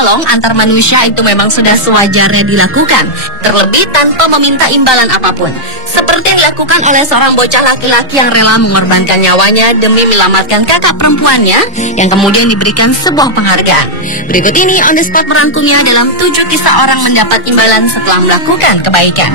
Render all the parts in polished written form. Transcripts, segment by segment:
menolong antar manusia itu memang sudah sewajarnya dilakukan, terlebih tanpa meminta imbalan apapun. Seperti yang dilakukan oleh seorang bocah laki-laki yang rela mengorbankan nyawanya demi menyelamatkan kakak perempuannya yang kemudian diberikan sebuah penghargaan. Berikut ini On The Spot merangkumnya dalam 7 kisah orang mendapat imbalan setelah melakukan kebaikan.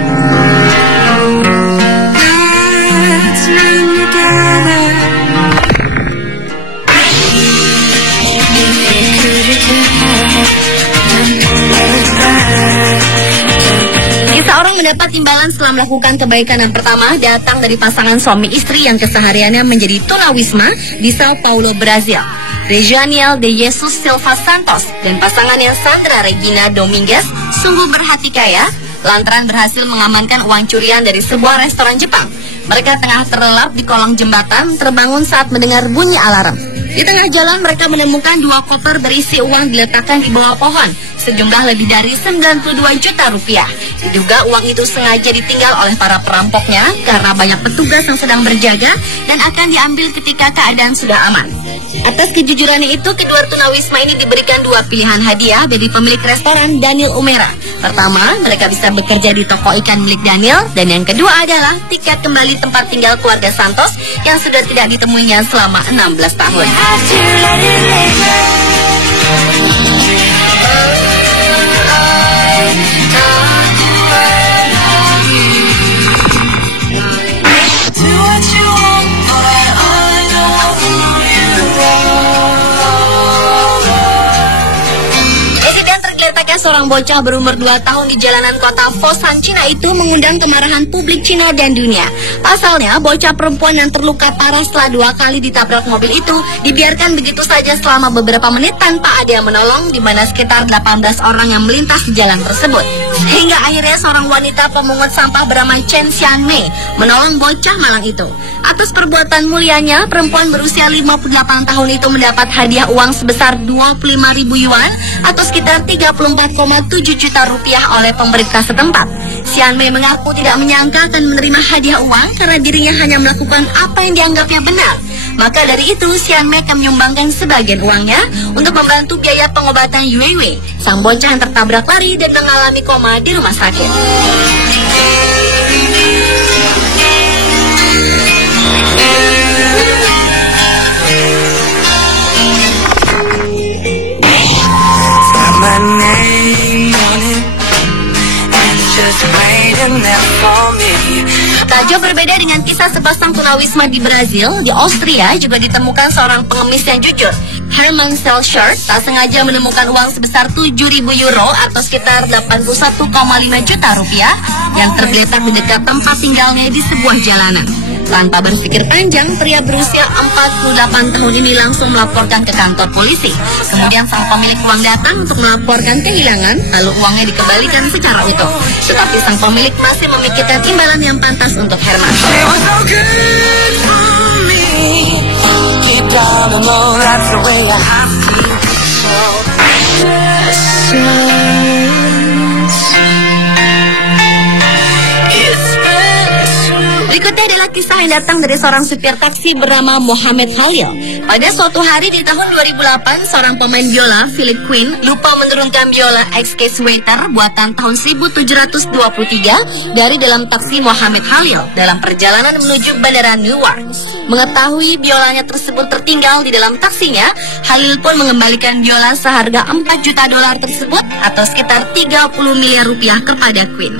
Kisah orang mendapat imbalan setelah melakukan kebaikan yang pertama datang dari pasangan suami istri yang kesehariannya menjadi tunawisma di Sao Paulo, Brazil. Rejaniel de Jesus Silva Santos dan pasangannya Sandra Regina Dominguez sungguh berhati kaya lantaran berhasil mengamankan uang curian dari sebuah restoran Jepang. Mereka tengah terlelap di kolong jembatan terbangun saat mendengar bunyi alarm. Di tengah jalan mereka menemukan 2 koper berisi uang diletakkan di bawah pohon sejumlah lebih dari 92 juta rupiah. Diduga uang itu sengaja ditinggal oleh para perampoknya karena banyak petugas yang sedang berjaga dan akan diambil ketika keadaan sudah aman. Atas kejujurannya itu, kedua tunawisma ini diberikan 2 pilihan hadiah dari pemilik restoran Daniel Umera. Pertama, mereka bisa bekerja di toko ikan milik Daniel, dan yang kedua adalah tiket kembali tempat tinggal keluarga Santos yang sudah tidak ditemuinya selama 16 tahun. Seorang bocah berumur 2 tahun di jalanan kota Foshan, Cina itu mengundang kemarahan publik Cina dan dunia. Pasalnya, bocah perempuan yang terluka parah setelah 2 kali ditabrak mobil itu dibiarkan begitu saja selama beberapa menit tanpa ada yang menolong, di mana sekitar 18 orang yang melintas di jalan tersebut. Hingga akhirnya seorang wanita pemungut sampah bernama Chen Xianmei menolong bocah malang itu. Atas perbuatan mulianya, perempuan berusia 58 tahun itu mendapat hadiah uang sebesar 25.000 yuan atau sekitar 34,7 juta rupiah oleh pemerintah setempat. Xianmei mengaku tidak menyangka akan menerima hadiah uang karena dirinya hanya melakukan apa yang dianggapnya benar. Maka dari itu, Xianmei akan menyumbangkan sebagian uangnya untuk membantu biaya pengobatan Yuewei, sang bocah yang tertabrak lari dan mengalami koma di rumah sakit. Tak jauh berbeda dengan kisah sepasang tunawisma di Brazil, di Austria juga ditemukan seorang pengemis yang jujur. Herman Selshert tak sengaja menemukan uang sebesar 7.000 euro atau sekitar 81,5 juta rupiah yang tergeletak di dekat tempat tinggalnya di sebuah jalanan. Tanpa berpikir panjang, pria berusia 48 tahun ini langsung melaporkan ke kantor polisi. Kemudian sang pemilik uang datang untuk melaporkan kehilangan, lalu uangnya dikembalikan secara utuh. Tetapi sang pemilik masih memikirkan imbalan yang pantas untuk Herman. Berikutnya adalah kisah yang datang dari seorang supir taksi bernama Mohamed Khalil. Pada suatu hari di tahun 2008, seorang pemain biola, Philip Quinn, lupa menurunkan biola XK Sweater buatan tahun 1723 dari dalam taksi Mohamed Khalil dalam perjalanan menuju Bandara Newark. Mengetahui biolanya tersebut tertinggal di dalam taksinya, Khalil pun mengembalikan biola seharga 4 juta dolar tersebut atau sekitar 30 miliar rupiah kepada Quinn.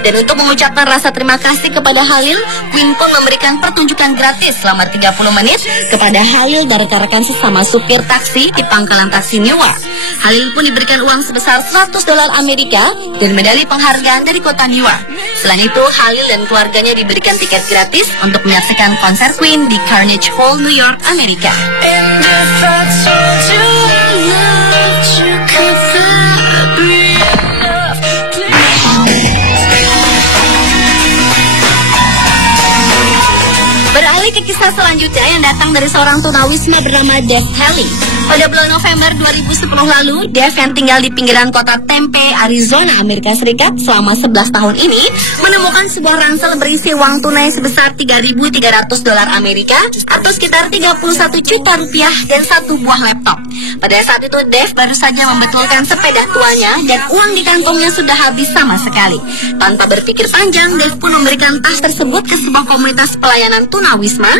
Dan untuk mengucapkan rasa terima kasih kepada Khalil, Quinn pun memberikan pertunjukan gratis selama 30 menit kepada Khalil dari rekan sesama supir taksi di pangkalan taksi Newark. Khalil pun diberikan uang sebesar 100 dolar Amerika dan medali penghargaan dari kota Newark. Selain itu, Khalil dan keluarganya diberikan tiket gratis untuk menyaksikan konser Queen di Carnegie Hall, New York, Amerika. Beralih ke kisah selanjutnya yang datang dari seorang tunawisma bernama Dev Kelly. Pada bulan November 2010 lalu, Dave yang tinggal di pinggiran kota Tempe, Arizona, Amerika Serikat selama 11 tahun ini menemukan sebuah ransel berisi uang tunai sebesar $3.300 Amerika atau sekitar 31 juta rupiah dan satu buah laptop. Pada saat itu Dave baru saja membetulkan sepeda tuanya dan uang di kantongnya sudah habis sama sekali. Tanpa berpikir panjang, Dave pun memberikan tas tersebut ke sebuah komunitas pelayanan tunawisma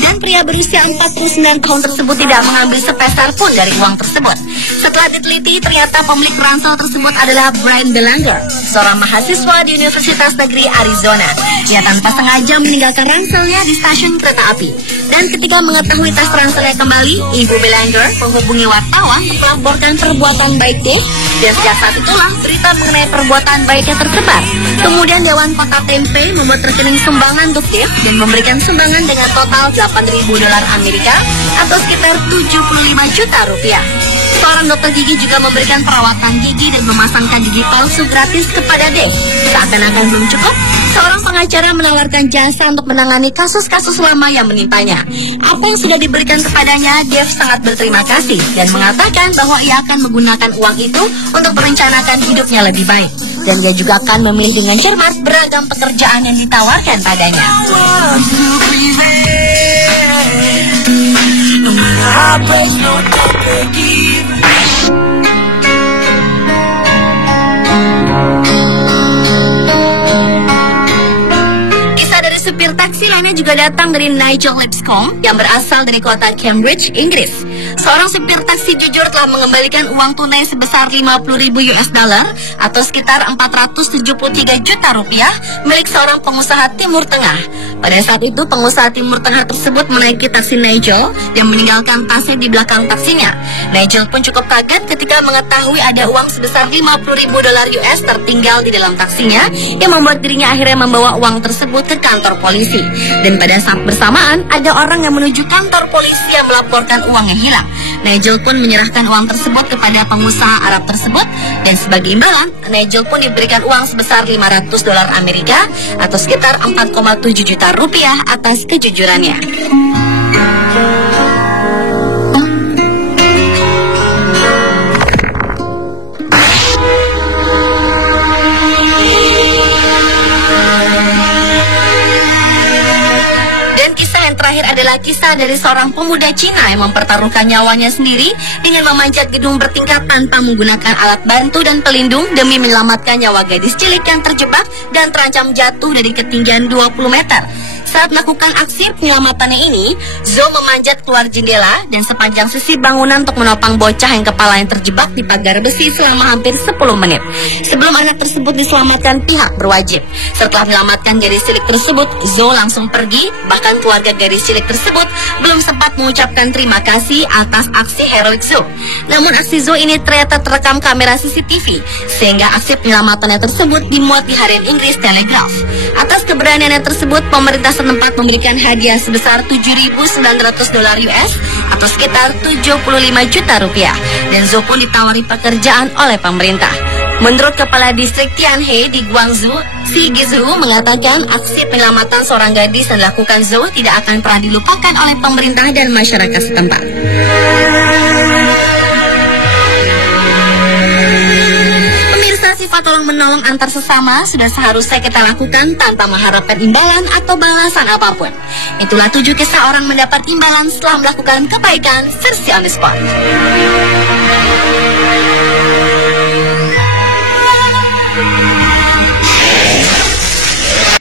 dan pria berusia 49 tahun tersebut tidak mengambil sepeser pun dari uang tersebut. Setelah diteliti, ternyata pemilik ransel tersebut adalah Brian Belanger, seorang mahasiswa di Universitas Negeri Arizona. Dia tanpa sengaja meninggalkan ranselnya di stasiun kereta api. Dan ketika mengetahui tas ranselnya kembali, Ibu Belanger menghubungi wartawan untuk melaporkan perbuatan baik Dave. Dan sejak saat itulah berita mengenai perbuatan baiknya tersebar. Kemudian Dewan Kota Tempe membuat rekening sumbangan untuk Dave dan memberikan sumbangan dengan total $8.000 Amerika atau sekitar 75 juta rupiah. Seorang dokter gigi juga memberikan perawatan gigi dan memasangkan gigi palsu gratis kepada Dave. Seakan-akan belum cukup, seorang pengacara menawarkan jasa untuk menangani kasus-kasus lama yang menimpanya. Apa yang sudah diberikan kepadanya, Dave sangat berterima kasih dan mengatakan bahwa ia akan menggunakan uang itu untuk merencanakan hidupnya lebih baik. Dan dia juga akan memilih dengan cermat beragam pekerjaan yang ditawarkan padanya. Supir taksi lainnya juga datang dari Nigel Lipscomb yang berasal dari kota Cambridge, Inggris. Seorang supir taksi jujur telah mengembalikan uang tunai sebesar $50.000 atau sekitar 473 juta rupiah milik seorang pengusaha Timur Tengah. Pada saat itu, pengusaha Timur Tengah tersebut menaiki taksi Nigel dan meninggalkan tasnya di belakang taksinya. Nigel pun cukup kaget ketika mengetahui ada uang sebesar $50.000 tertinggal di dalam taksinya, yang membuat dirinya akhirnya membawa uang tersebut ke kantor polisi. Dan pada saat bersamaan, ada orang yang menuju kantor polisi yang melaporkan uang yang hilang. Nigel pun menyerahkan uang tersebut kepada pengusaha Arab tersebut, dan sebagai imbalan, Nigel pun diberikan uang sebesar $500 Amerika atau sekitar 4,7 juta rupiah atas kejujurannya. Adalah kisah dari seorang pemuda Cina yang mempertaruhkan nyawanya sendiri dengan memanjat gedung bertingkat tanpa menggunakan alat bantu dan pelindung demi menyelamatkan nyawa gadis cilik yang terjebak dan terancam jatuh dari ketinggian 20 meter. Saat melakukan aksi penyelamatannya ini, Zhou memanjat keluar jendela dan sepanjang sisi bangunan untuk menopang bocah yang kepalanya terjebak di pagar besi selama hampir 10 menit. Sebelum anak tersebut diselamatkan pihak berwajib. Setelah menyelamatkan gadis cilik tersebut, Zhou langsung pergi, bahkan keluarga gadis cilik tersebut belum sempat mengucapkan terima kasih atas aksi heroik Zhou. Namun aksi Zhou ini ternyata terekam kamera CCTV, sehingga aksi penyelamatannya tersebut dimuat di harian Inggris Telegraph. Atas keberaniannya tersebut, pemerintah setempat memberikan hadiah sebesar $7.900 atau sekitar 75 juta rupiah. Dan Zhou pun ditawari pekerjaan oleh pemerintah. Menurut Kepala Distrik Tianhe di Guangzhou, Xi Gizhu mengatakan aksi penyelamatan seorang gadis yang dilakukan Zhou tidak akan pernah dilupakan oleh pemerintah dan masyarakat setempat. Sifat tolong-menolong antar sesama sudah seharusnya kita lakukan tanpa mengharapkan imbalan atau balasan apapun. Itulah 7 kisah orang mendapat imbalan setelah melakukan kebaikan versi on the spot.